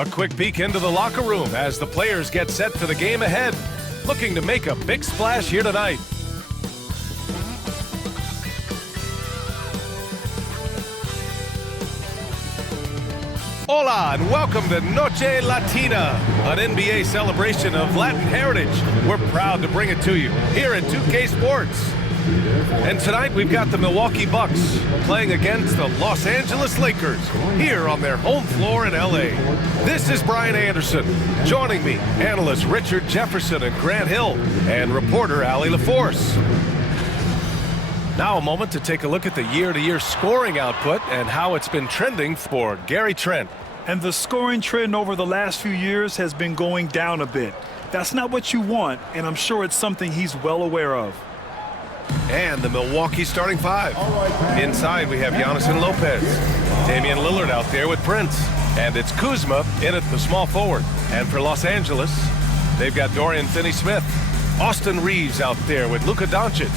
A quick peek into the locker room as the players get set for the game ahead, looking to make a big splash here tonight. Hola and welcome to Noche Latina, an NBA celebration of Latin heritage. We're proud to bring it to you here at 2K Sports. And tonight we've got the Milwaukee Bucks playing against the Los Angeles Lakers here on their home floor in LA. This is Brian Anderson. Joining me, analysts Richard Jefferson and Grant Hill, and reporter Allie LaForce. Now a moment to take a look at the year-to-year scoring output and how it's been trending for Gary Trent. And the scoring trend over the last few years has been going down a bit. That's not what you want, and I'm sure it's something he's well aware of. And the Milwaukee starting five. Inside we have Giannis and Lopez. Damian Lillard out there with Prince. And it's Kuzma in at the small forward. And for Los Angeles, they've got Dorian Finney-Smith. Austin Reeves out there with Luka Doncic.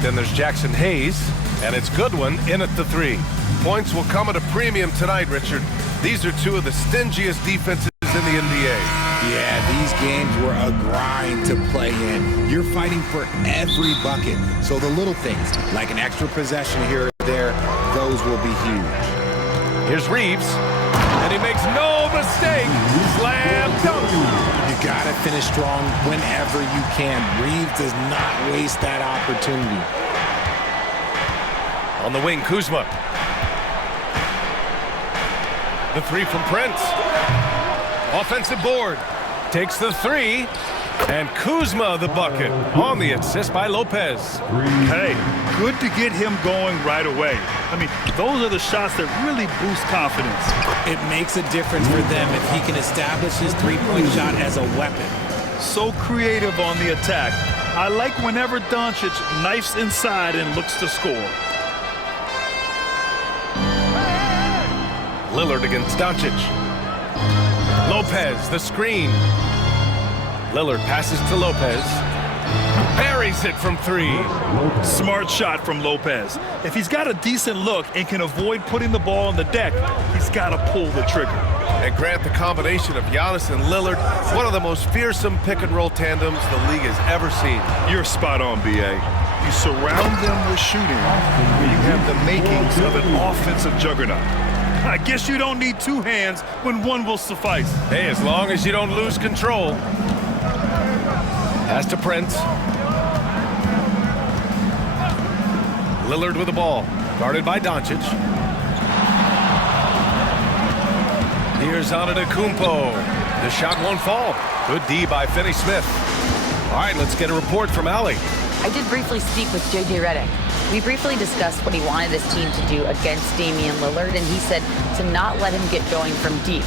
Then there's Jackson Hayes. And it's Goodwin in at the three. Points will come at a premium tonight, Richard. These are two of the stingiest defenses in the NBA. Yeah, these games were a grind to play in. You're fighting for every bucket. So the little things, like an extra possession here or there, those will be huge. Here's Reeves, and he makes no mistake. Slam dunk. You gotta finish strong whenever you can. Reeves does not waste that opportunity. On the wing, Kuzma. The three from Prince. Offensive board. Takes the three. And Kuzma the bucket on the assist by Lopez. Hey, good to get him going right away. I mean, those are the shots that really boost confidence. It makes a difference for them if he can establish his three-point shot as a weapon. So creative on the attack. I like whenever Doncic knifes inside and looks to score. Lillard against Doncic. Lopez, the screen. Lillard passes to Lopez. Buries it from three. Smart shot from Lopez. If he's got a decent look and can avoid putting the ball on the deck, he's got to pull the trigger. And Grant, the combination of Giannis and Lillard, one of the most fearsome pick-and-roll tandems the league has ever seen. You're spot on, B.A. You surround them with shooting, and you have the makings of an offensive juggernaut. I guess you don't need two hands when one will suffice. Hey, as long as you don't lose control. Pass to Prince. Lillard with the ball, guarded by Doncic. Here's Antetokounmpo. The shot won't fall. Good D by Finney-Smith. All right, let's get a report from Allie. I did briefly speak with J.J. Redick. We briefly discussed what he wanted his team to do against Damian Lillard, and he said to not let him get going from deep.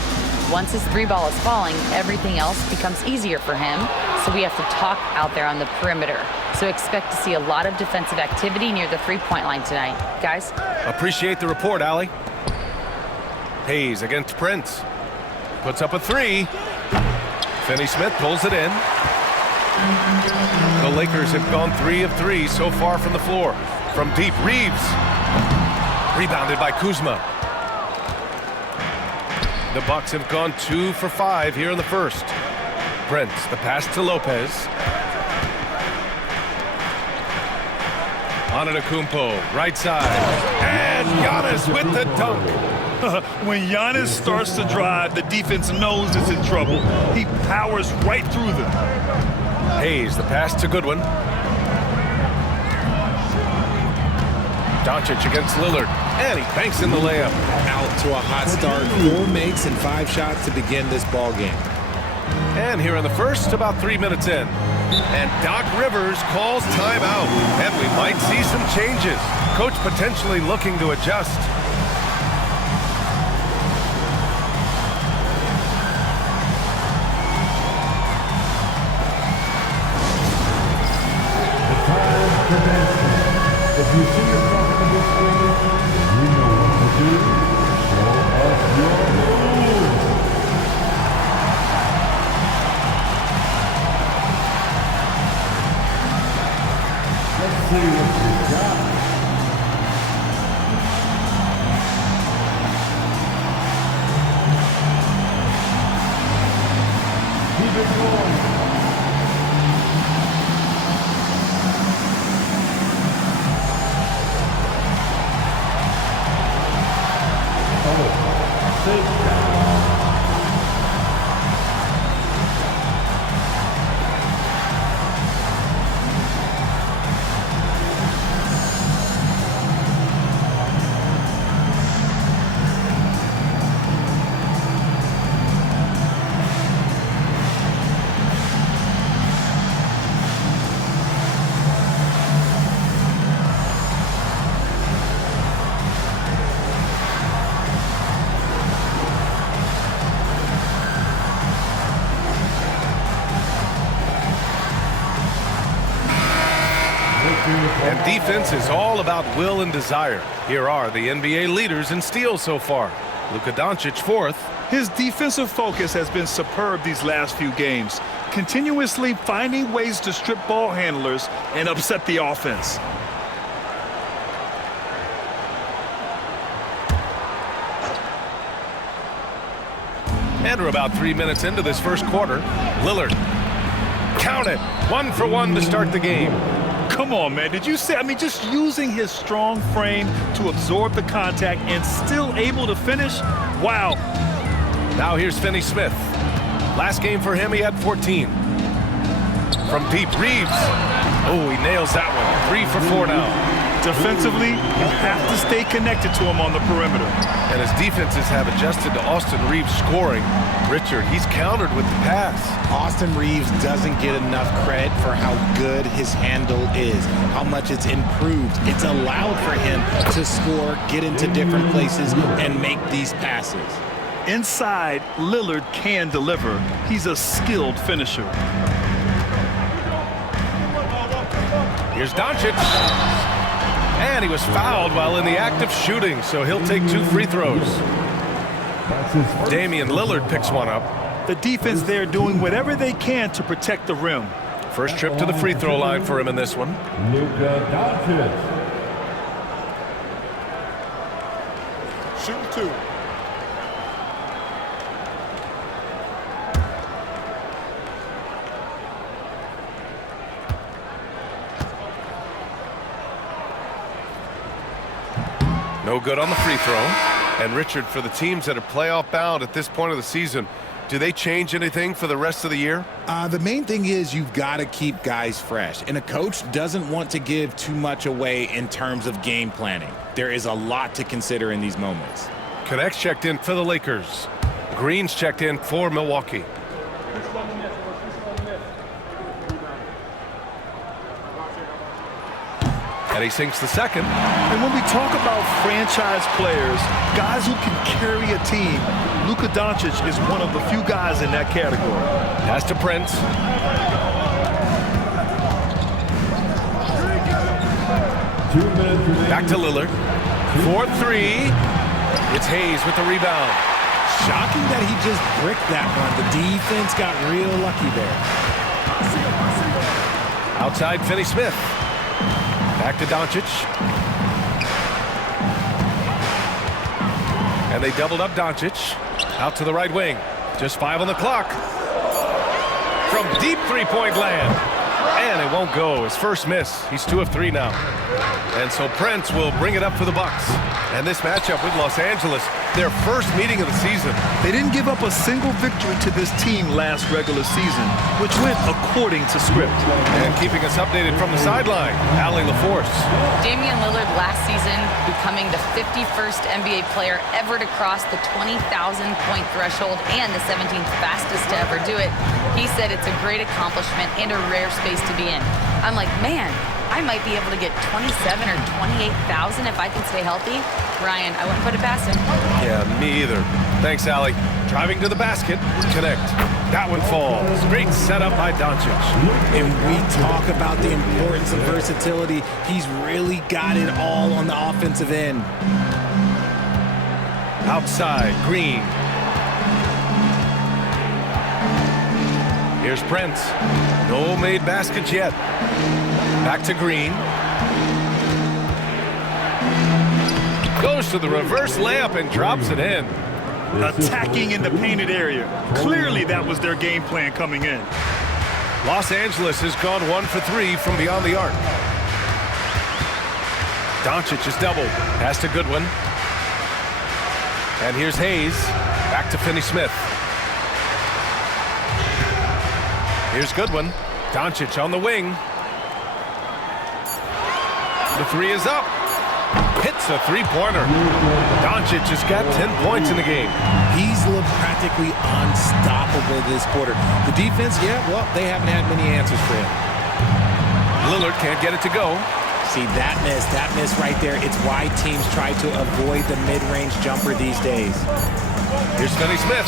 Once his three ball is falling, everything else becomes easier for him, so we have to talk out there on the perimeter. So expect to see a lot of defensive activity near the three-point line tonight. Guys? Appreciate the report, Allie. Hayes against Prince. Puts up a three. Finney-Smith pulls it in. The Lakers have gone 3 of 3 so far from the floor. From deep, Reeves. Rebounded by Kuzma. The Bucks have gone 2 for 5 here in the first. Prince, the pass to Lopez. Antetokounmpo, right side. And Giannis with the dunk. When Giannis starts to drive, the defense knows it's in trouble. He powers right through them. Hayes, the pass to Goodwin. Doncic against Lillard, and he banks in the layup. Out to a hot start, 4 makes and 5 shots to begin this ball game. And here in the first, about 3 minutes in. And Doc Rivers calls timeout, and we might see some changes. Coach potentially looking to adjust. If you see yourself in this game, you know what to do. Show us your moves. Let's see what you got. And defense is all about will and desire. Here are the NBA leaders in steals so far. Luka Doncic fourth. His defensive focus has been superb these last few games, continuously finding ways to strip ball handlers and upset the offense. And we're about 3 minutes into this first quarter. Lillard, count it, 1 for 1 to start the game. Come on, man. Did you see? I mean, just using his strong frame to absorb the contact and still able to finish? Wow. Now here's Finney Smith. Last game for him, he had 14. From deep, Reeves. Oh, he nails that one. 3 for 4 now. Defensively, you have to stay connected to him on the perimeter. And his defenses have adjusted to Austin Reeves scoring. Richard, he's countered with the pass. Austin Reeves doesn't get enough credit for how good his handle is, how much it's improved. It's allowed for him to score, get into different places, and make these passes. Inside, Lillard can deliver. He's a skilled finisher. Here's Doncic. And he was fouled while in the act of shooting, so he'll take 2 free throws. Damian Lillard picks one up. The defense there doing whatever they can to protect the rim. First trip to the free throw line for him in this one. Luka Doncic. Shooting 2. No good on the free throw. And Richard, for the teams that are playoff bound at this point of the season, do they change anything for the rest of the year? The main thing is you've got to keep guys fresh. And a coach doesn't want to give too much away in terms of game planning. There is a lot to consider in these moments. Connects checked in for the Lakers. Green's checked in for Milwaukee. And he sinks the second. And when we talk about franchise players, guys who can carry a team, Luka Doncic is one of the few guys in that category. Pass to Prince. Back to Lillard. 4-3. It's Hayes with the rebound. Shocking that he just bricked that one. The defense got real lucky there. Outside Finney Smith. Back to Doncic. And they doubled up Doncic. Out to the right wing. Just 5 on the clock. From deep three-point land. And it won't go. His first miss. He's 2 of 3 now. And so Prince will bring it up for the Bucks. And this matchup with Los Angeles, their first meeting of the season. They didn't give up a single victory to this team last regular season, which went according to script. And keeping us updated from the sideline, Allie LaForce. Damian Lillard last season becoming the 51st NBA player ever to cross the 20,000-point threshold and the 17th fastest to ever do it. He said it's a great accomplishment and a rare space to be in. I'm like, man, I might be able to get 27 or 28,000 if I can stay healthy. Ryan, I wouldn't put it past him. Yeah, me either. Thanks, Allie. Driving to the basket. Connect. That one falls. Great setup by Doncic. And we talk about the importance of versatility. He's really got it all on the offensive end. Outside, Green. Here's Prince. No made baskets yet. Back to Green. Goes to the reverse layup and drops it in. Attacking in the painted area. Clearly that was their game plan coming in. Los Angeles has gone 1 for 3 from beyond the arc. Doncic is doubled. Pass to Goodwin. And here's Hayes. Back to Finney Smith. Here's Goodwin. Doncic on the wing. The 3 is up. Hits a three-pointer. Doncic has got 10 points in the game. He's looked practically unstoppable this quarter. The defense, yeah, well, they haven't had many answers for him. Lillard can't get it to go. See, that miss right there, it's why teams try to avoid the mid-range jumper these days. Here's Finney Smith.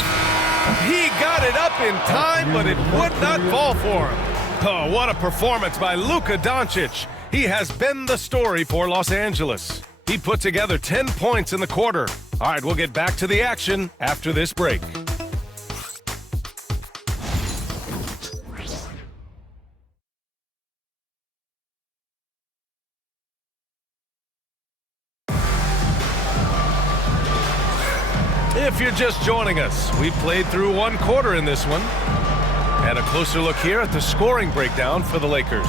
He got it up in time, but it would not fall for him. Oh, what a performance by Luka Doncic. He has been the story for Los Angeles. He put together 10 points in the quarter. All right, we'll get back to the action after this break. If you're just joining us, we've played through one quarter in this one. And a closer look here at the scoring breakdown for the Lakers.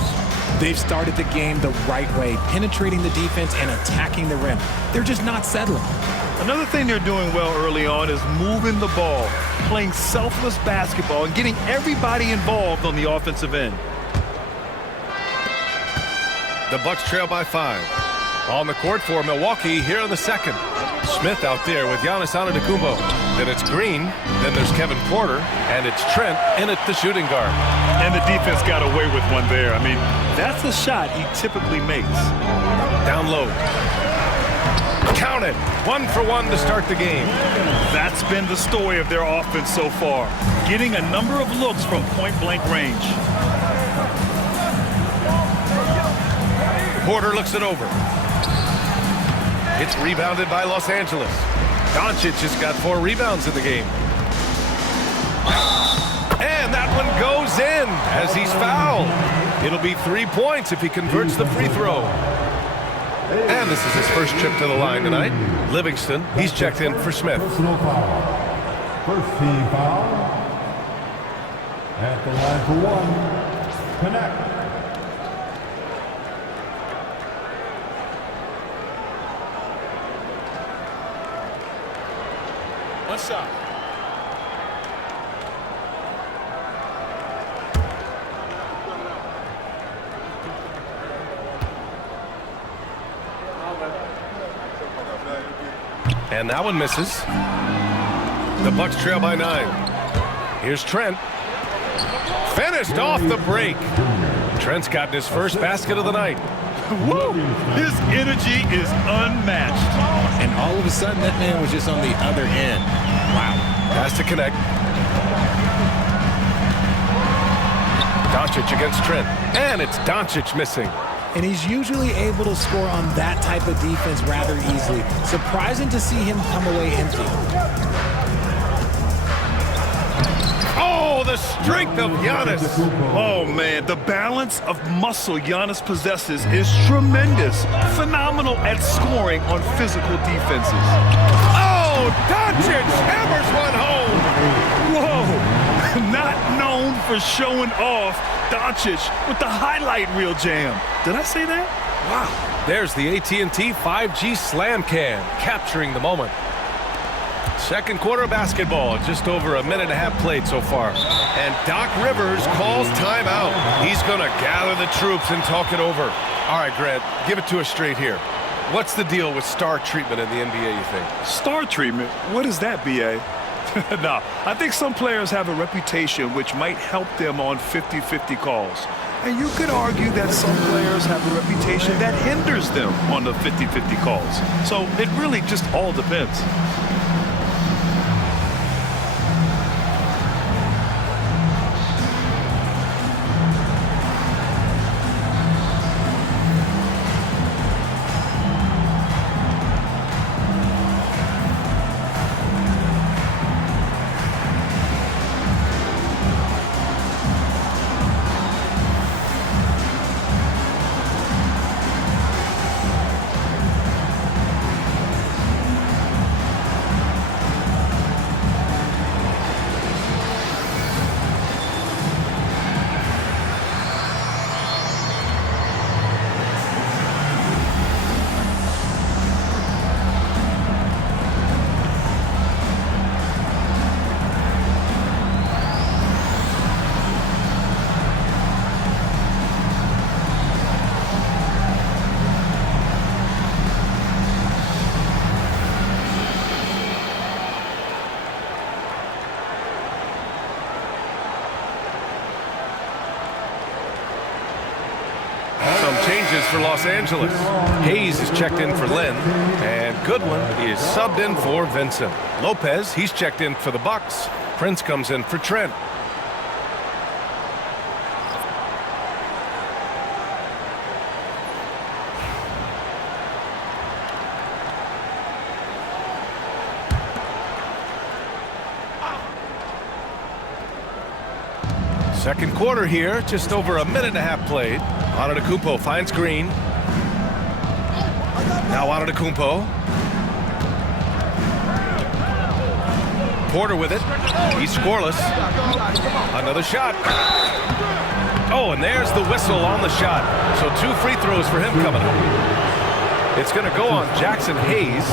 They've started the game the right way, penetrating the defense and attacking the rim. They're just not settling. Another thing they're doing well early on is moving the ball, playing selfless basketball, and getting everybody involved on the offensive end. The Bucks trail by 5. On the court for Milwaukee here in the second. Smith out there with Giannis Antetokounmpo. Then it's Green. Then there's Kevin Porter. And it's Trent in at the shooting guard. And the defense got away with one there. I mean, that's a shot he typically makes. Down low. Count it. 1 for 1 to start the game. That's been the story of their offense so far. Getting a number of looks from point-blank range. Porter looks it over. It's rebounded by Los Angeles. Doncic has got 4 rebounds in the game. And that one goes in as he's fouled. It'll be 3 points if he converts the free throw. And this is his first trip to the line tonight. Livingston, he's checked in for Smith. Personal foul. First team foul. At the line for 1. Connect. One shot. And that one misses. The Bucks trail by 9. Here's Trent. Finished off the break. Trent's gotten his first basket of the night. Woo! His energy is unmatched. And all of a sudden, that man was just on the other end. Wow. Has to connect. Doncic against Trent. And it's Doncic missing. And he's usually able to score on that type of defense rather easily. Surprising to see him come away empty. Oh, the strength of Giannis. Oh, man, the balance of muscle Giannis possesses is tremendous. Phenomenal at scoring on physical defenses. Oh, Doncic hammers one home. Whoa, not known for showing off. Doncic with the highlight reel jam. Did I say that? Wow. There's the AT&T 5G Slam Can, capturing the moment. Second quarter basketball, just over a minute and a half played so far. And Doc Rivers calls timeout. He's going to gather the troops and talk it over. All right, Grant, give it to us straight here. What's the deal with star treatment in the NBA, you think? Star treatment? What is that, B.A.? No, I think some players have a reputation which might help them on 50-50 calls. And you could argue that some players have a reputation that hinders them on the 50-50 calls. So it really just all depends. Changes for Los Angeles. Hayes is checked in for Lynn, and Goodwin is subbed in for Vincent. Lopez, he's checked in for the Bucks. Prince comes in for Trent. Second quarter here, just over a minute and a half played. Antetokounmpo finds Green. Now Antetokounmpo. Porter with it. He's scoreless. Another shot. Oh, and there's the whistle on the shot. So 2 free throws for him coming up. It's going to go on Jackson Hayes.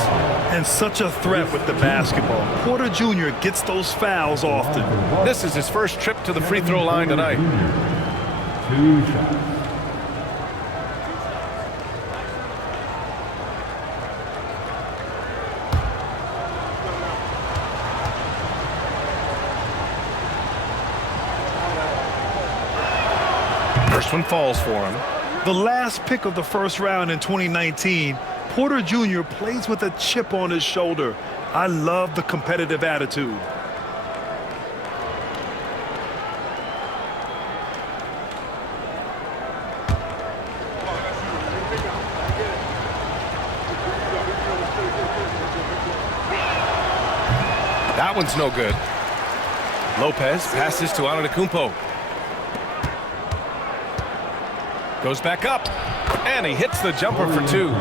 And such a threat with the basketball. Porter Jr. gets those fouls often. This is his first trip to the free throw line tonight. 2 shots. First one falls for him. The last pick of the first round in 2019, Porter Jr. plays with a chip on his shoulder. I love the competitive attitude. That one's no good. Lopez passes to Antetokounmpo. Goes back up, and he hits the jumper for 2.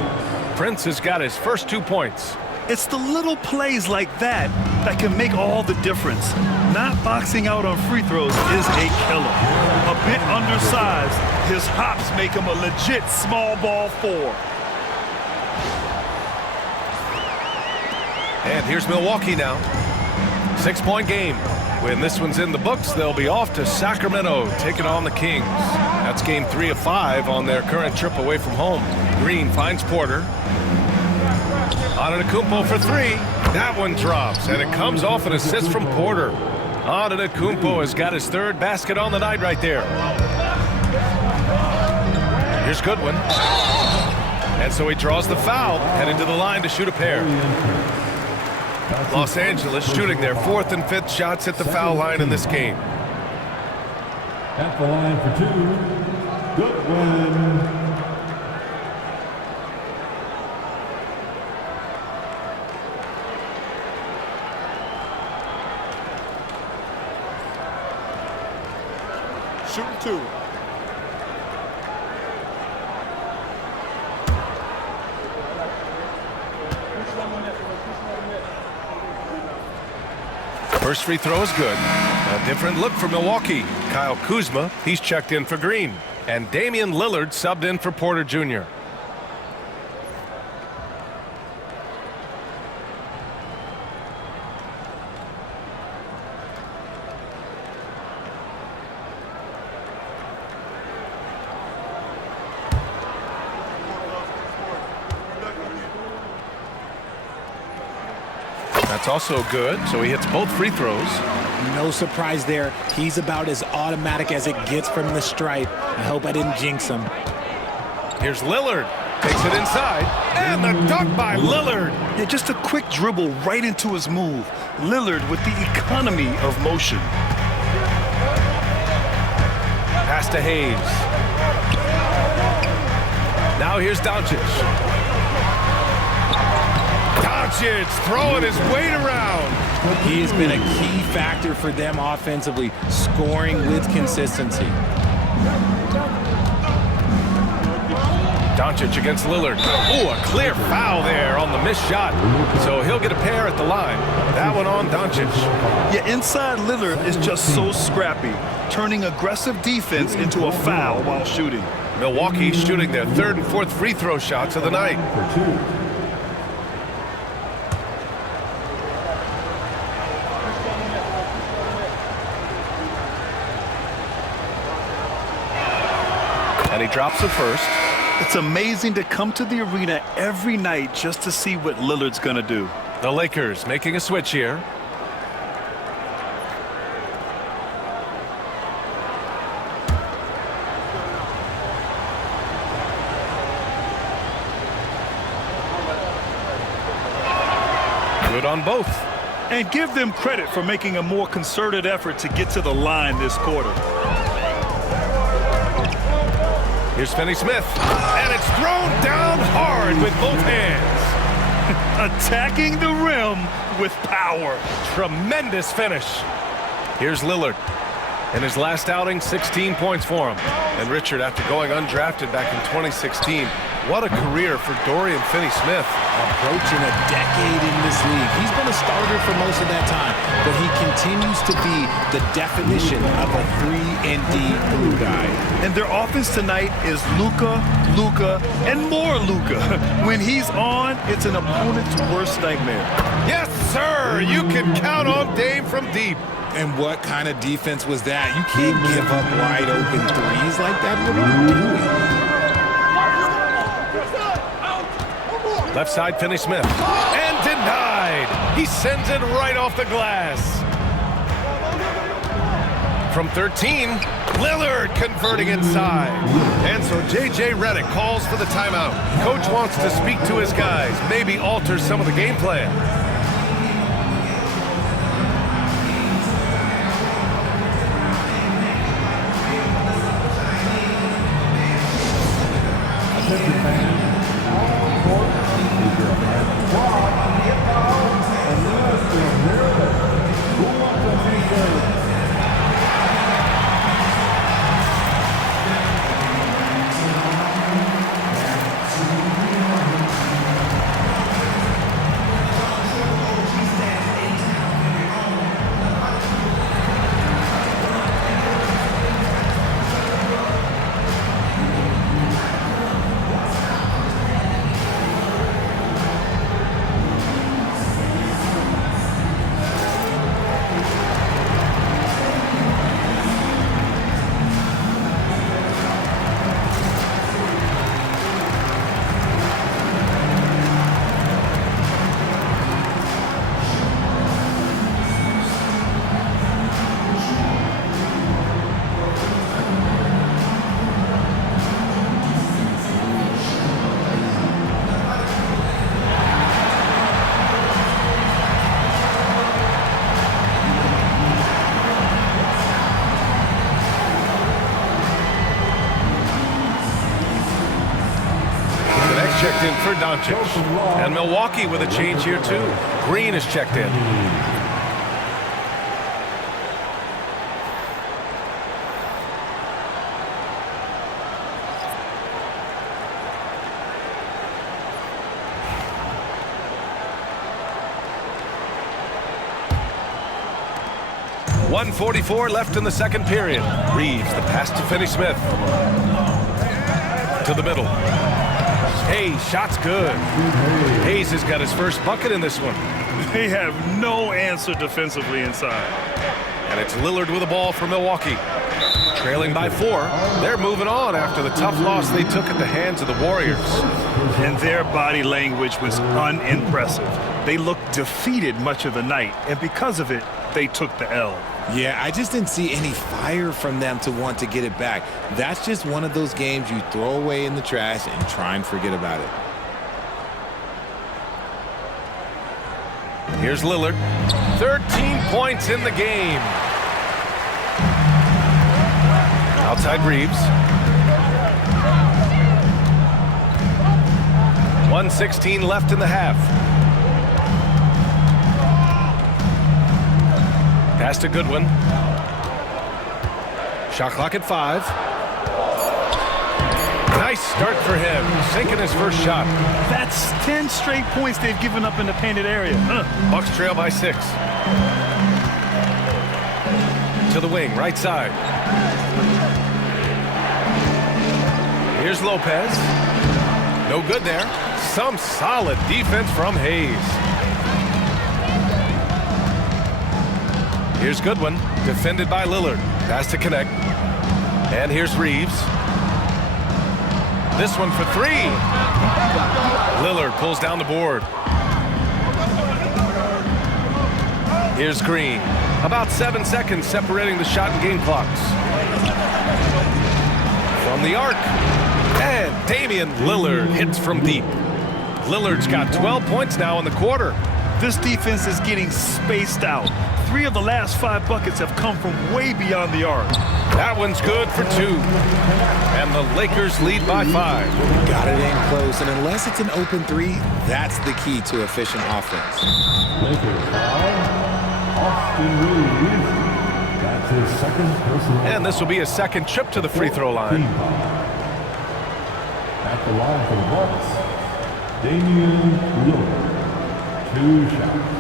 Prince has got his first 2 points. It's the little plays like that that can make all the difference. Not boxing out on free throws is a killer. A bit undersized, his hops make him a legit small ball 4. And here's Milwaukee now. 6-point game. When this one's in the books, they'll be off to Sacramento, taking on the Kings. That's game 3 of 5 on their current trip away from home. Green finds Porter. Antetokounmpo for 3. That one drops, and it comes off an assist from Porter. Antetokounmpo has got his 3rd basket on the night right there. Here's Goodwin. And so he draws the foul, heading to the line to shoot a pair. Los Angeles shooting their 4th and 5th shots at the foul line in this game. At the line for 2, Goodwin. Shooting 2. First free throw is good. A different look for Milwaukee. Kyle Kuzma, he's checked in for Green. And Damian Lillard subbed in for Porter Jr. That's also good, so he hits both free throws. No surprise there. He's about as automatic as it gets from the stripe. I hope I didn't jinx him. Here's Lillard. Takes it inside. And the dunk by Lillard. Yeah, just a quick dribble right into his move. Lillard with the economy of motion. Pass to Hayes. Now here's Doncic. Doncic throwing his weight around. He has been a key factor for them offensively, scoring with consistency. Doncic against Lillard. Oh, a clear foul there on the missed shot. So he'll get a pair at the line. That one on Doncic. Yeah, inside Lillard is just so scrappy, turning aggressive defense into a foul while shooting. Milwaukee shooting their 3rd and 4th free throw shots of the night. For 2. And he drops the first. It's amazing to come to the arena every night just to see what Lillard's going to do. The Lakers making a switch here. Good on both. And give them credit for making a more concerted effort to get to the line this quarter. Here's Finney-Smith, and it's thrown down hard with both hands. Attacking the rim with power. Tremendous finish. Here's Lillard. In his last outing, 16 points for him. And Richard, after going undrafted back in 2016, what a career for Dorian Finney-Smith. Approaching a decade in this league. He's been a starter for most of that time, but he continues to be the definition of a 3-and-D glue guy. And their offense tonight is Luka, and more Luka. When he's on, it's an opponent's worst nightmare. Yes, sir! You can count on Dame from deep. And what kind of defense was that? You can't give up wide open threes like that. What are you doing? Left side, Finney-Smith. And denied! He sends it right off the glass. From 13, Lillard converting inside. And so J.J. Redick calls for the timeout. Coach wants to speak to his guys, maybe alter some of the game plan. Attention fans, all court is your man. Block, and let's hear it. Who wants to see that? Checked in for Doncic. And Milwaukee with a change here, too. Green is checked in. .144 left in the second period. Reeves, the pass to Finney-Smith. To the middle. Hayes, shot's good. Hayes has got his first bucket in this one. They have no answer defensively inside. And it's Lillard with the ball for Milwaukee. Trailing by 4. They're moving on after the tough loss they took at the hands of the Warriors. And their body language was unimpressive. They looked defeated much of the night, and because of it, they took the L. Yeah, I just didn't see any fire from them to want to get it back. That's just one of those games you throw away in the trash and try and forget about it. Here's Lillard. 13 points in the game. Outside Reeves. 1:16 left in the half. Pass to Goodwin. Shot clock at 5. Nice start for him, sinking his first shot. That's 10 straight points they've given up in the painted area. Bucks trail by 6. To the wing, right side. Here's Lopez. No good there. Some solid defense from Hayes. Here's Goodwin, defended by Lillard. Pass to connect. And here's Reeves. This one for 3. Lillard pulls down the board. Here's Green. About 7 seconds separating the shot and game clocks. From the arc. And Damian Lillard hits from deep. Lillard's got 12 points now in the quarter. This defense is getting spaced out. 3 of the last 5 buckets have come from way beyond the arc. That one's good for 2. And the Lakers lead by 5. Got it in close, and unless it's an open 3, that's the key to efficient offense. Lakers 5, Austin Reeves. That's his second personal And this will be a second trip to the free throw line. At the line for the Bucks, Damian Lillard. 2 shots.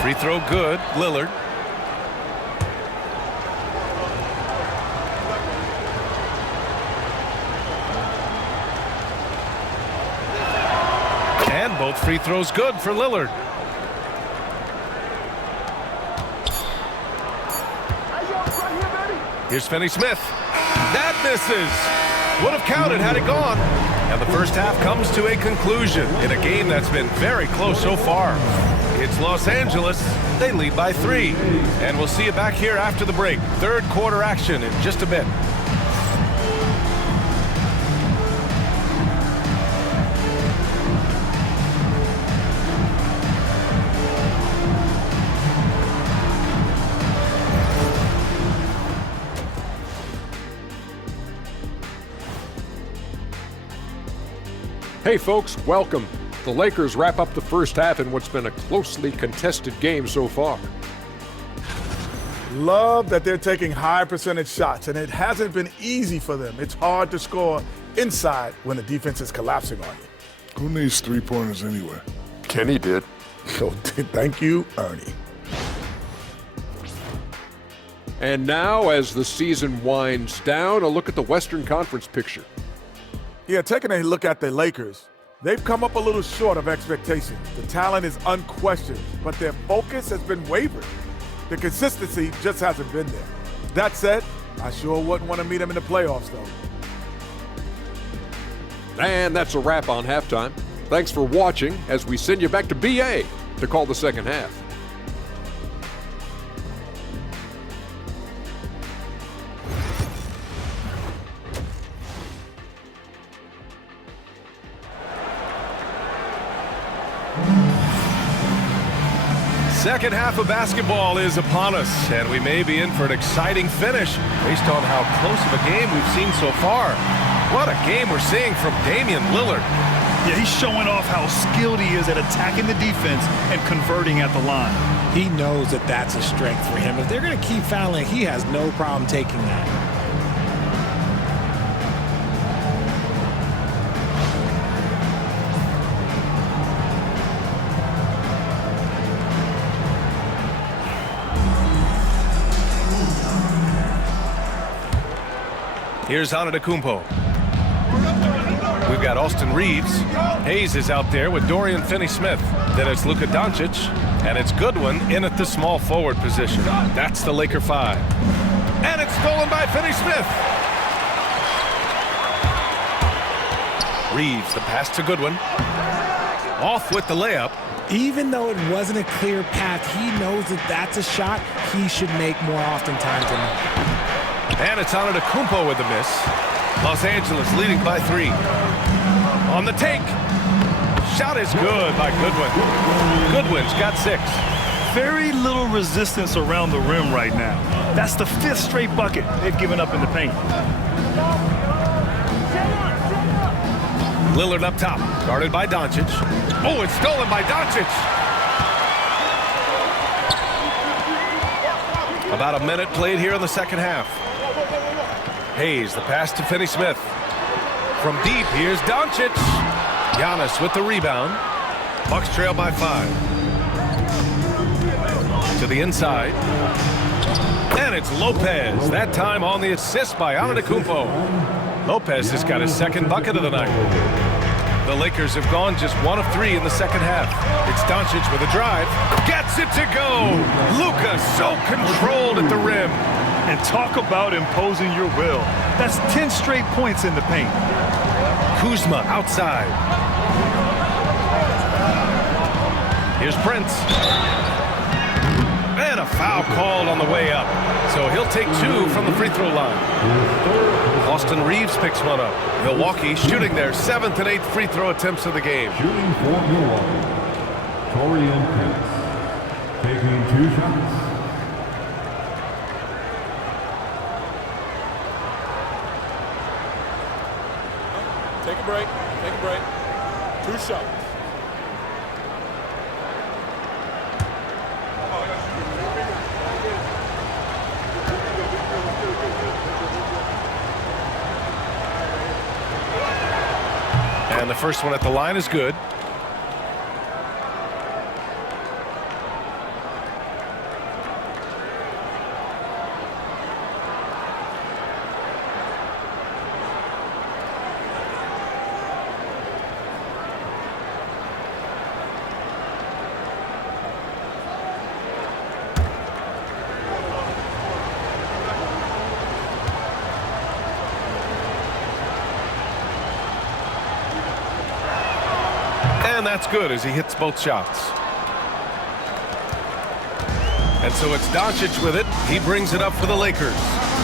Free throw good, Lillard. And both free throws good for Lillard. Here's Finney-Smith. That misses. Would have counted had it gone. And the first half comes to a conclusion in a game that's been very close so far. It's Los Angeles. They lead by 3. And we'll see you back here after the break. Third quarter action in just a bit. Hey folks, welcome. The Lakers wrap up the first half in what's been a closely contested game so far. Love that they're taking high percentage shots, and it hasn't been easy for them. It's hard to score inside when the defense is collapsing on you. Who needs three-pointers anyway? Kenny did. So thank you, Ernie. And now, as the season winds down, a look at the Western Conference picture. Yeah, taking a look at the Lakers, they've come up a little short of expectations. The talent is unquestioned, but their focus has been wavering. The consistency just hasn't been there. That said, I sure wouldn't want to meet them in the playoffs, though. And that's a wrap on halftime. Thanks for watching as we send you back to BA to call the second half. Second half of basketball is upon us, and we may be in for an exciting finish based on how close of a game we've seen so far. What a game we're seeing from Damian Lillard. Yeah, he's showing off how skilled he is at attacking the defense and converting at the line. He knows that that's a strength for him. If they're going to keep fouling, he has no problem taking that. Here's Antetokounmpo. We've got Austin Reeves. Hayes is out there with Dorian Finney-Smith. Then it's Luka Doncic, and it's Goodwin in at the small forward position. That's the Laker 5. And it's stolen by Finney-Smith. Reeves, the pass to Goodwin. Off with the layup. Even though it wasn't a clear path, he knows that that's a shot he should make more oftentimes than not. And it's Antetokounmpo with the miss. Los Angeles leading by 3. On the take. Shot is good by Goodwin. Goodwin's got 6. Very little resistance around the rim right now. That's the 5th straight bucket they've given up in the paint. Lillard up top, guarded by Doncic. Oh, it's stolen by Doncic. About a minute played here in the second half. Hayes, the pass to Finney-Smith. From deep, here's Doncic. Giannis with the rebound. Bucks trail by 5. To the inside. And it's Lopez, that time on the assist by Antetokounmpo. Lopez has got his second bucket of the night. The Lakers have gone just 1 of 3 in the second half. It's Doncic with a drive. Gets it to go. Luka so controlled at the rim. And talk about imposing your will. That's 10 straight points in the paint. Kuzma outside. Here's Prince. And a foul called on the way up. So he'll take 2 from the free throw line. Austin Reeves picks one up. Milwaukee shooting their 7th and 8th free throw attempts of the game. Shooting for Milwaukee, Torian Prince, taking 2 shots. a break. Take a break. 2 shots. And the first one at the line is good. And that's good as he hits both shots. And so it's Doncic with it. He brings it up for the Lakers.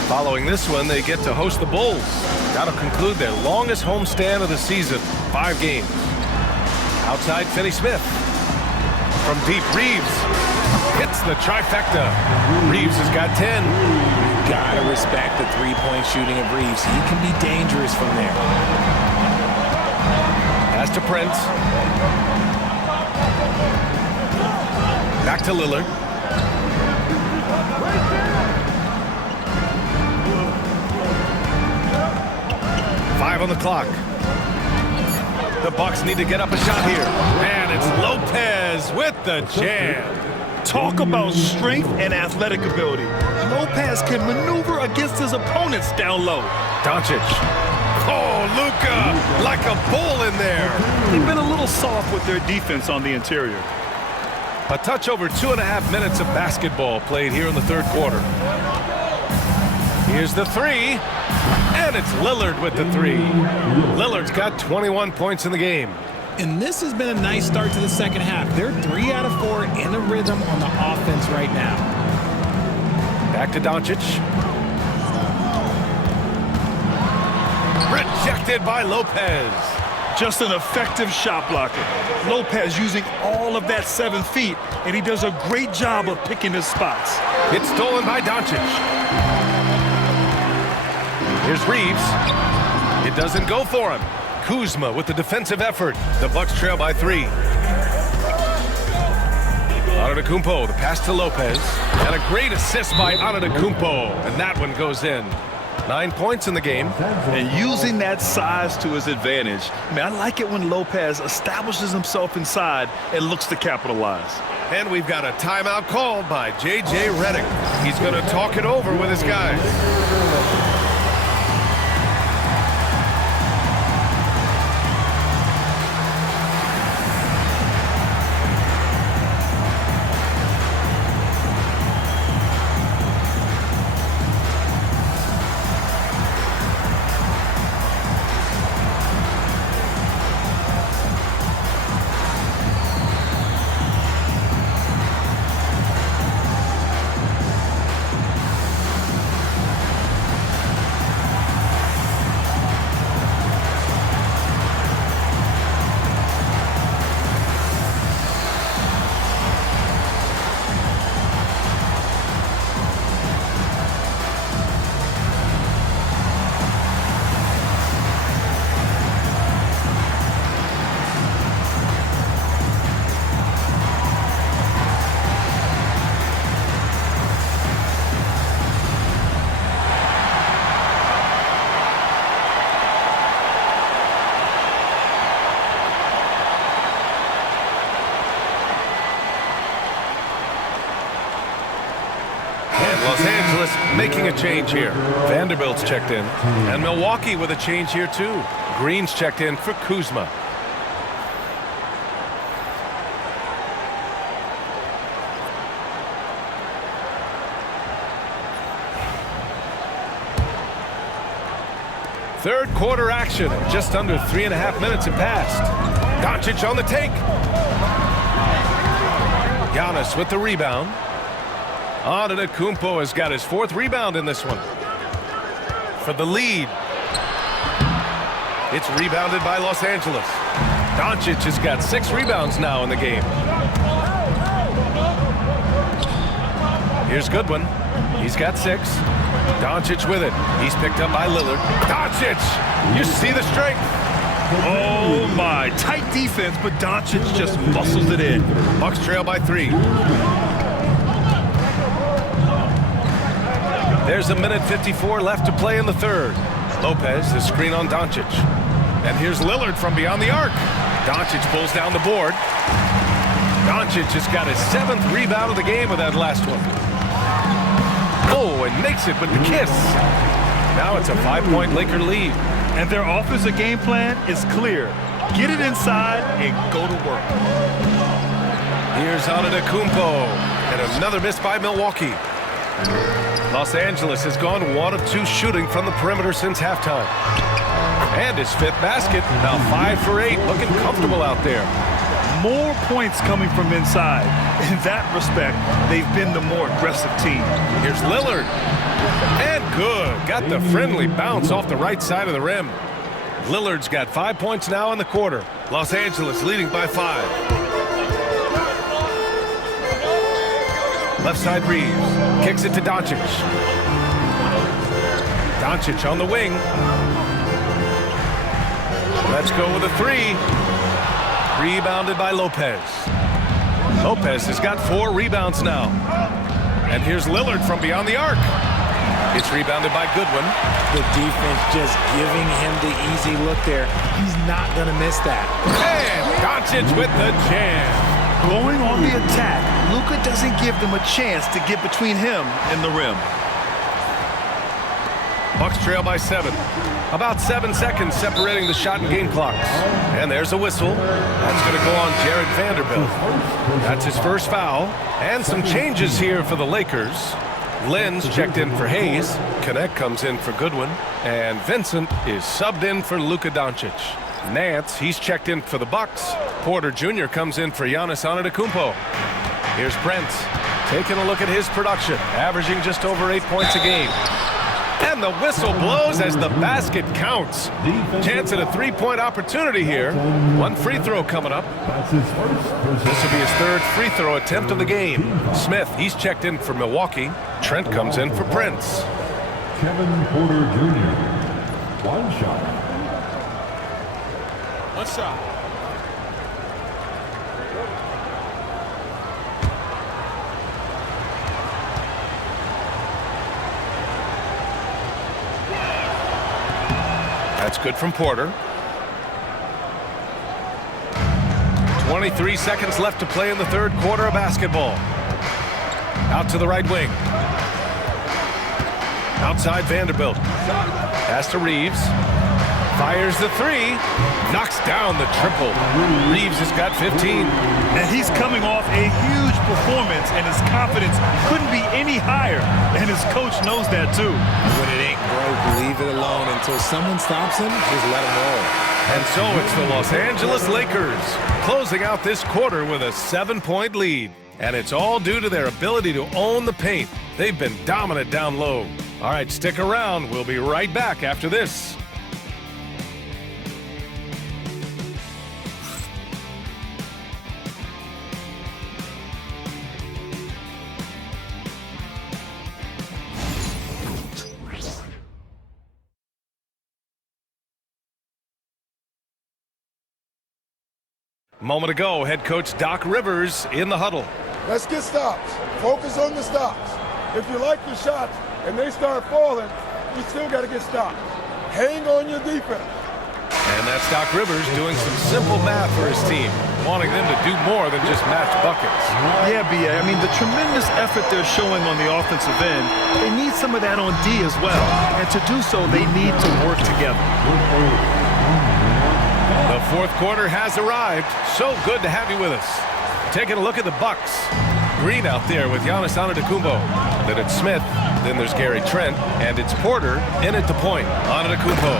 Following this one, they get to host the Bulls. That'll conclude their longest homestand of the season, 5 games. Outside, Finney-Smith. From deep, Reeves hits the trifecta. Reeves has got 10. You've got to respect the three-point shooting of Reeves. He can be dangerous from there. Pass to Prince. Back to Lillard. Five on the clock. The Bucks need to get up a shot here. And it's Lopez with the jam. Talk about strength and athletic ability. Lopez can maneuver against his opponents down low. Doncic. Oh, Luka, like a bull in there. They've been a little soft with their defense on the interior. A touch over 2.5 minutes of basketball played here in the third quarter. Here's the three, and it's Lillard with the three. Lillard's got 21 points in the game. And this has been a nice start to the second half. They're 3 out of 4 in a rhythm on the offense right now. Back to Doncic. Rejected by Lopez. Just an effective shot blocker. Lopez using all of that 7 feet, and he does a great job of picking his spots. It's stolen by Doncic. Here's Reeves. It doesn't go for him. Kuzma with the defensive effort. The Bucks trail by 3. Antetokounmpo, the pass to Lopez. And a great assist by Antetokounmpo. And that one goes in. 9 points in the game. And using that size to his advantage. I like it when Lopez establishes himself inside and looks to capitalize. And we've got a timeout called by J.J. Redick. He's going to talk it over with his guys. Los Angeles making a change here. Vanderbilt's checked in. And Milwaukee with a change here too. Green's checked in for Kuzma. Third quarter action. Just under 3.5 minutes have passed. Doncic on the take. Giannis with the rebound. Antetokounmpo has got his 4th rebound in this one. For the lead. It's rebounded by Los Angeles. Doncic has got 6 rebounds now in the game. Here's Goodwin. He's got 6. Doncic with it. He's picked up by Lillard. Doncic! You see the strength. Oh, my. Tight defense, but Doncic just muscles it in. Bucks trail by 3. There's 1:54 left to play in the third. Lopez, the screen on Doncic. And here's Lillard from beyond the arc. Doncic pulls down the board. Doncic just got his 7th rebound of the game with that last one. Oh, and makes it with the kiss. Now it's a 5-point Laker lead. And their offensive game plan is clear. Get it inside and go to work. Here's Antetokounmpo. And another miss by Milwaukee. Los Angeles has gone 1 of 2 shooting from the perimeter since halftime. And his 5th basket, now 5 for 8, looking comfortable out there. More points coming from inside. In that respect, they've been the more aggressive team. Here's Lillard. And good. Got the friendly bounce off the right side of the rim. Lillard's got 5 points now in the quarter. Los Angeles leading by 5. Left side Reeves. Kicks it to Doncic. Doncic on the wing. Let's go with a 3. Rebounded by Lopez. Lopez has got 4 rebounds now. And here's Lillard from beyond the arc. It's rebounded by Goodwin. The defense just giving him the easy look there. He's not going to miss that. And Doncic with the jam. Going on the attack, Luka doesn't give them a chance to get between him and the rim. Bucks trail by 7. About 7 seconds separating the shot and game clocks. And there's a whistle. That's going to go on Jared Vanderbilt. That's his first foul. And some changes here for the Lakers. Lynn's checked in for Hayes. Connect comes in for Goodwin. And Vincent is subbed in for Luka Doncic. Nance, he's checked in for the Bucks. Porter Jr. comes in for Giannis Antetokounmpo. Here's Brent taking a look at his production, averaging just over 8 points a game. And the whistle blows as the basket counts. Chance at a 3-point opportunity here. 1 free throw coming up. This will be his 3rd free throw attempt of the game. Smith, he's checked in for Milwaukee. Trent comes in for Prince. Kevin Porter Jr. 1 shot. 1 shot. That's good from Porter. 23 seconds left to play in the third quarter of basketball. Out to the right wing. Outside Vanderbilt. Pass to Reeves. Fires the 3. Knocks down the triple. Reeves has got 15. And he's coming off a huge performance, and his confidence couldn't be any higher. And his coach knows that too. When it ain't broke, leave it alone until someone stops him. Just let him roll. And so it's the Los Angeles Lakers closing out this quarter with a 7-point lead. And it's all due to their ability to own the paint. They've been dominant down low. All right, stick around. We'll be right back after this. Moment ago, head coach Doc Rivers in the huddle. Let's get stops. Focus on the stops. If you like your shots and they start falling, you still got to get stopped. Hang on your defense. And that's Doc Rivers doing some simple math for his team, wanting them to do more than just match buckets. Yeah, B.A. I mean, the tremendous effort they're showing on the offensive end, they need some of that on D as well. And to do so, they need to work together. The fourth quarter has arrived. So good to have you with us. Taking a look at the Bucks. Green out there with Giannis Antetokounmpo. Then it's Smith. Then there's Gary Trent. And it's Porter in at the point. Antetokounmpo.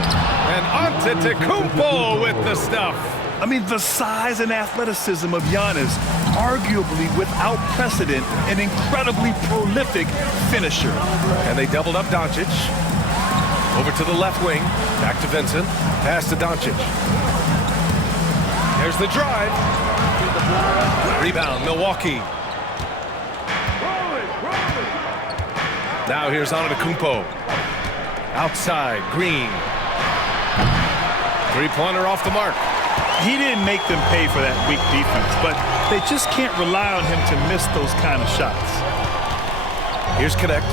And Antetokounmpo with the stuff. I mean, the size and athleticism of Giannis, arguably without precedent, an incredibly prolific finisher. And they doubled up Doncic. Over to the left wing. Back to Vincent. Pass to Doncic. There's the drive. Rebound, Milwaukee. Now here's Antetokounmpo. Outside, Green. Three-pointer off the mark. He didn't make them pay for that weak defense, but they just can't rely on him to miss those kind of shots. Here's Connect.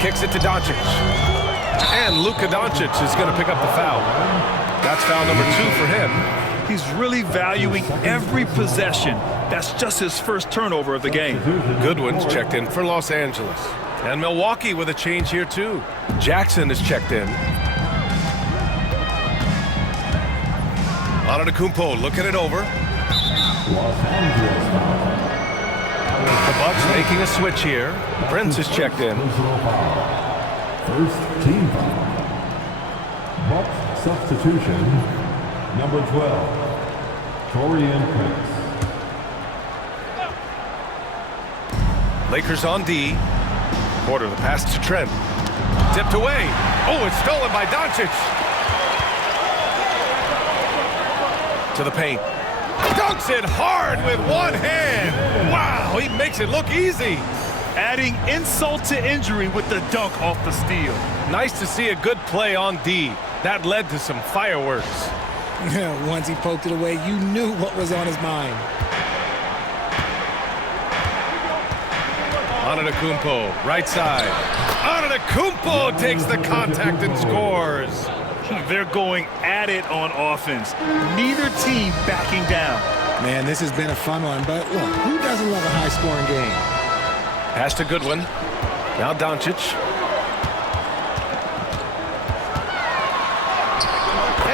Kicks it to Doncic. And Luka Doncic is going to pick up the foul. That's foul number 2 for him. He's really valuing every possession. That's just his first turnover of the game. Goodwin's checked in for Los Angeles. And Milwaukee with a change here, too. Jackson is checked in. Antetokounmpo looking it over. Los Angeles foul. The Bucks making a switch here. Prince is checked in. Personal foul. First team foul. Bucks substitution, number 12, Taurean Prince. Lakers on D. Porter, the pass to Trent. Tipped away. Oh, it's stolen by Doncic. To the paint. Dunks it hard with one hand. Wow, he makes it look easy. Adding insult to injury with the dunk off the steal. Nice to see a good play on D. That led to some fireworks. Once he poked it away, you knew what was on his mind. Antetokounmpo, right side. Antetokounmpo takes the contact and scores. They're going at it on offense. Neither team backing down. Man, this has been a fun one, but look, who doesn't love a high-scoring game? Pass to Goodwin. Now Doncic.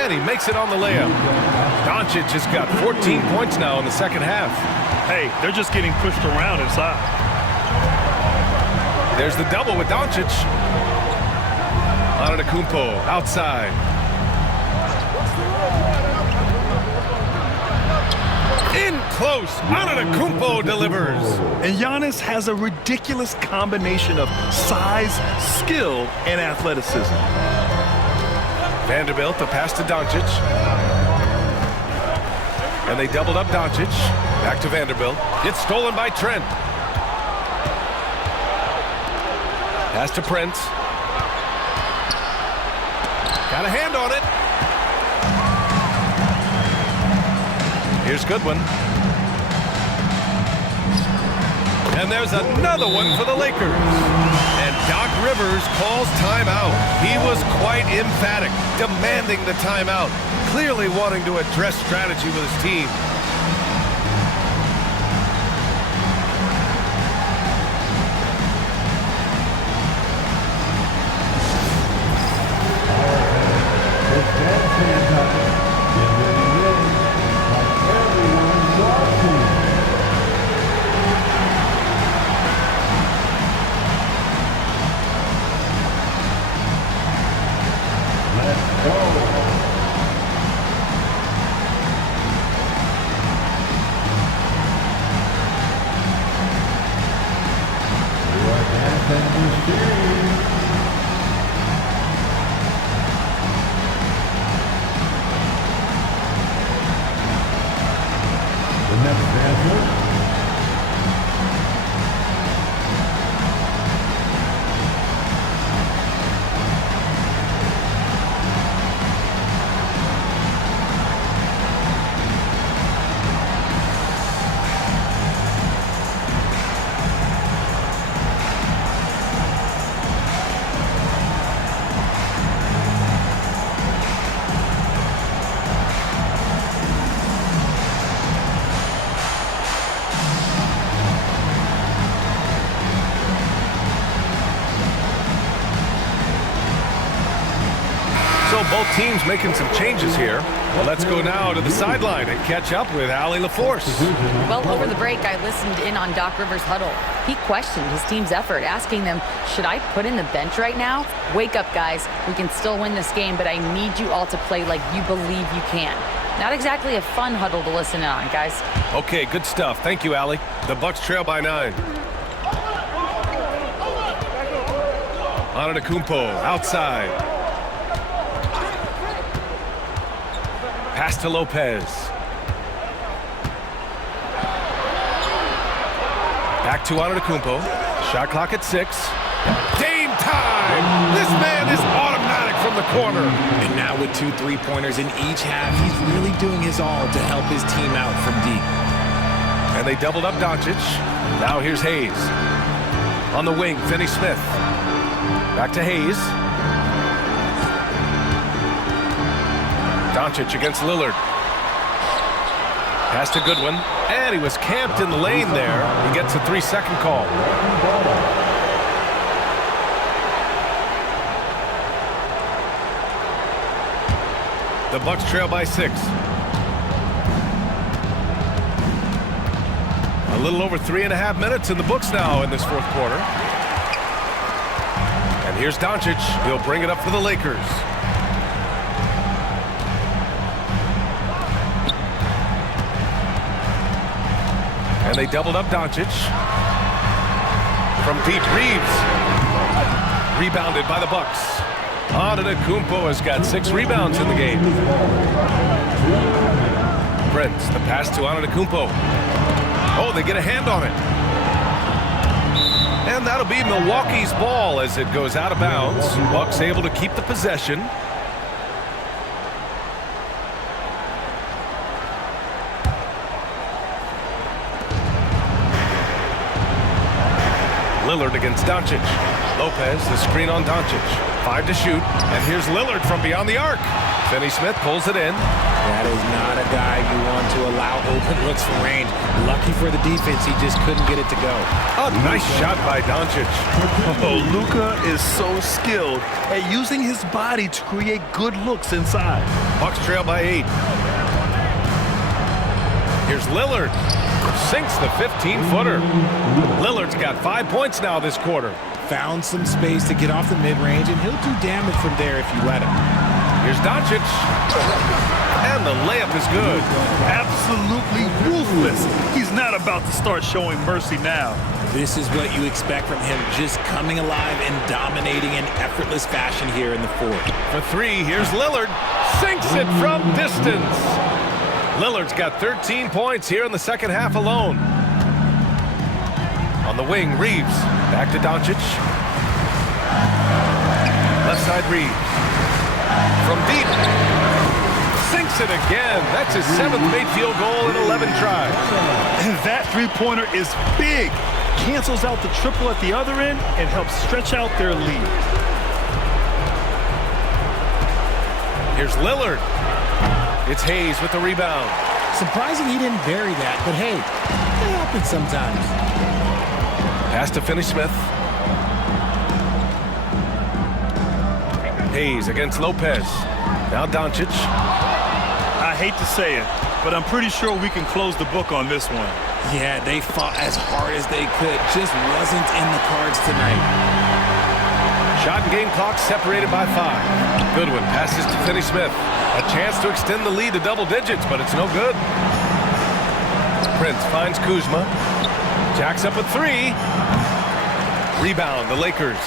And he makes it on the layup. Doncic has got 14 points now in the second half. Hey, they're just getting pushed around inside. There's the double with Doncic. Antetokounmpo outside. In close. Antetokounmpo delivers. And Giannis has a ridiculous combination of size, skill, and athleticism. Vanderbilt, the pass to Doncic. And they doubled up Doncic. Back to Vanderbilt. It's stolen by Trent. Pass to Prince. Got a hand on it. Here's Goodwin. And there's another one for the Lakers. And Doc Rivers calls timeout. He was quite emphatic, demanding the timeout, clearly wanting to address strategy with his team. So both teams making some changes here. Well, let's go now to the sideline and catch up with Allie LaForce. Well, over the break, I listened in on Doc Rivers' huddle. He questioned his team's effort, asking them, should I put in the bench right now? Wake up, guys. We can still win this game, but I need you all to play like you believe you can. Not exactly a fun huddle to listen in on, guys. Okay, good stuff. Thank you, Allie. The Bucks trail by 9. Antetokounmpo outside. Pass to Lopez. Back to Antetokounmpo. Shot clock at 6. Game time! time. This man is automatic from the corner. And now with 2 3-pointers in each half, he's really doing his all to help his team out from deep. And they doubled up Doncic. Now here's Hayes. On the wing, Finney-Smith. Back to Hayes. Doncic against Lillard. Pass to Goodwin. And he was camped in the lane there. He gets a 3-second call. The Bucks trail by 6. A little over 3.5 minutes in the books now in this fourth quarter. And here's Doncic. He'll bring it up for the Lakers. And they doubled up Doncic. From deep, Reeves. Rebounded by the Bucks. Antetokounmpo has got 6 rebounds in the game. Prince, the pass to Antetokounmpo. Oh, they get a hand on it. And that'll be Milwaukee's ball as it goes out of bounds. Bucks able to keep the possession. Lillard against Doncic. Lopez, the screen on Doncic. 5 to shoot. And here's Lillard from beyond the arc. Finney-Smith pulls it in. That is not a guy you want to allow open looks from range. Lucky for the defense, he just couldn't get it to go. A nice shot by Doncic. Oh, Luka is so skilled at using his body to create good looks inside. Bucks trail by 8. Here's Lillard. Sinks the 15-footer. Lillard's got 5 points now this quarter. Found some space to get off the mid-range, and he'll do damage from there if you let him. Here's Doncic. And the layup is good. Absolutely ruthless. He's not about to start showing mercy now. This is what you expect from him, just coming alive and dominating in effortless fashion here in the fourth. For 3, here's Lillard. Sinks it from distance. Lillard's got 13 points here in the second half alone. On the wing, Reeves. Back to Doncic. Left side, Reeves. From deep. Sinks it again. That's his 7th made field goal in 11 tries. And that 3-pointer is big. Cancels out the triple at the other end and helps stretch out their lead. Here's Lillard. It's Hayes with the rebound. Surprising he didn't bury that, but hey, it happens sometimes. Pass to Finney-Smith. Hayes against Lopez. Now Doncic. I hate to say it, but I'm pretty sure we can close the book on this one. Yeah, they fought as hard as they could. Just wasn't in the cards tonight. Shot and game clock separated by 5. Goodwin passes to Finney-Smith. A chance to extend the lead to double digits, but it's no good. Prince finds Kuzma. Jacks up a 3. Rebound, the Lakers.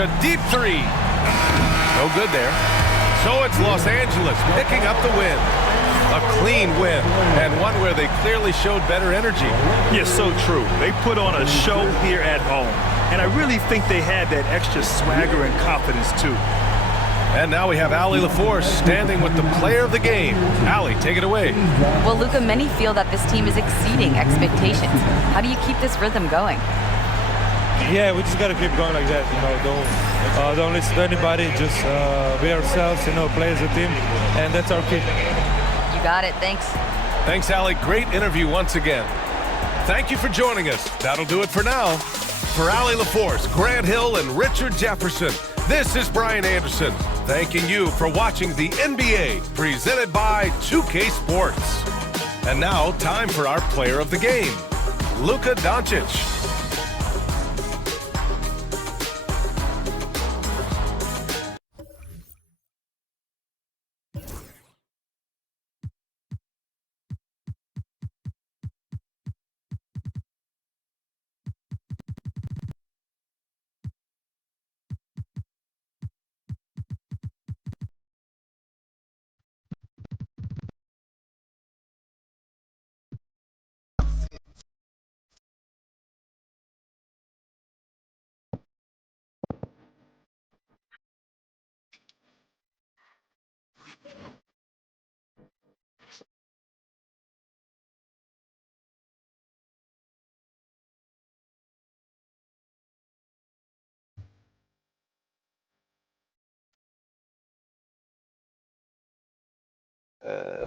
A deep 3. No good there. So it's Los Angeles picking up the win. A clean win, and one where they clearly showed better energy. Yes, so true. They put on a show here at home, and I really think they had that extra swagger and confidence, too. And now we have Allie LaForce standing with the player of the game. Allie, take it away. Well, Luka, many feel that this team is exceeding expectations. How do you keep this rhythm going? Yeah, we just got to keep going like that. Don't listen to anybody. Just be ourselves, play as a team, and that's our key. You got it. Thanks. Thanks, Allie. Great interview once again. Thank you for joining us. That'll do it for now. For Allie LaForce, Grant Hill, and Richard Jefferson, this is Brian Anderson, thanking you for watching the NBA presented by 2K Sports. And now, time for our player of the game, Luka Doncic.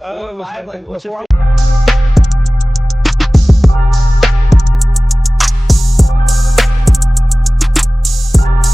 5, like, 4.